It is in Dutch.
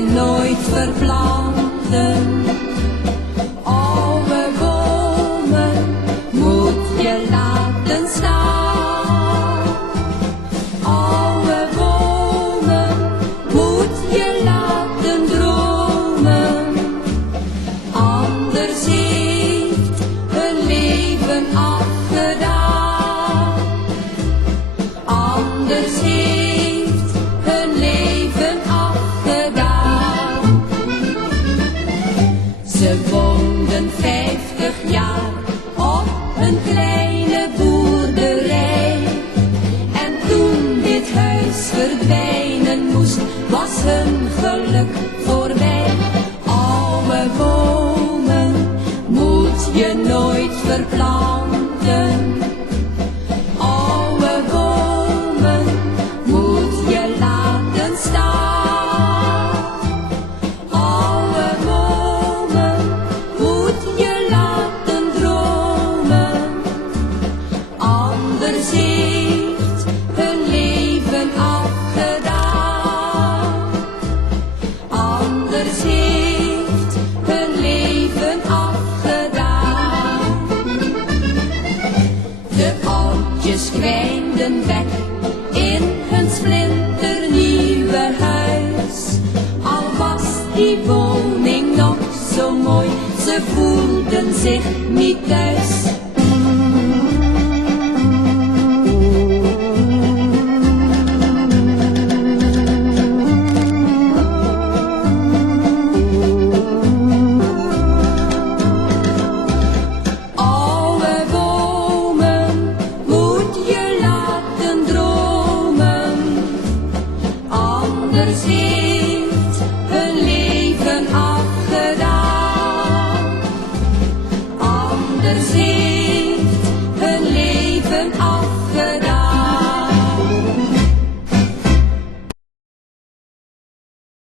je nooit verplanten. Oude bomen moet je laten staan. Oude bomen moet je laten dromen. Anders heeft hun leven afgedaan. Anders heeft hun leven afgedaan. Ze woonden 50 jaar op een kleine boerderij. En toen dit huis verdwijnen moest, was hun geluk voorbij. Oude bomen moet je nooit verplanten. Oude bomen moet je laten staan. Oude bomen moet je laten dromen. Anders heeft hun leven afgedaan. Anders heeft hun leven afgedaan. De oudjes kwijnden weg in hun splinternieuwe huis. Al was die woning nog zo mooi, ze voelden zich niet thuis. Oude bomen moet je laten dromen. Anders heeft hun leven afgedaan. Anders heeft hun leven afgedaan.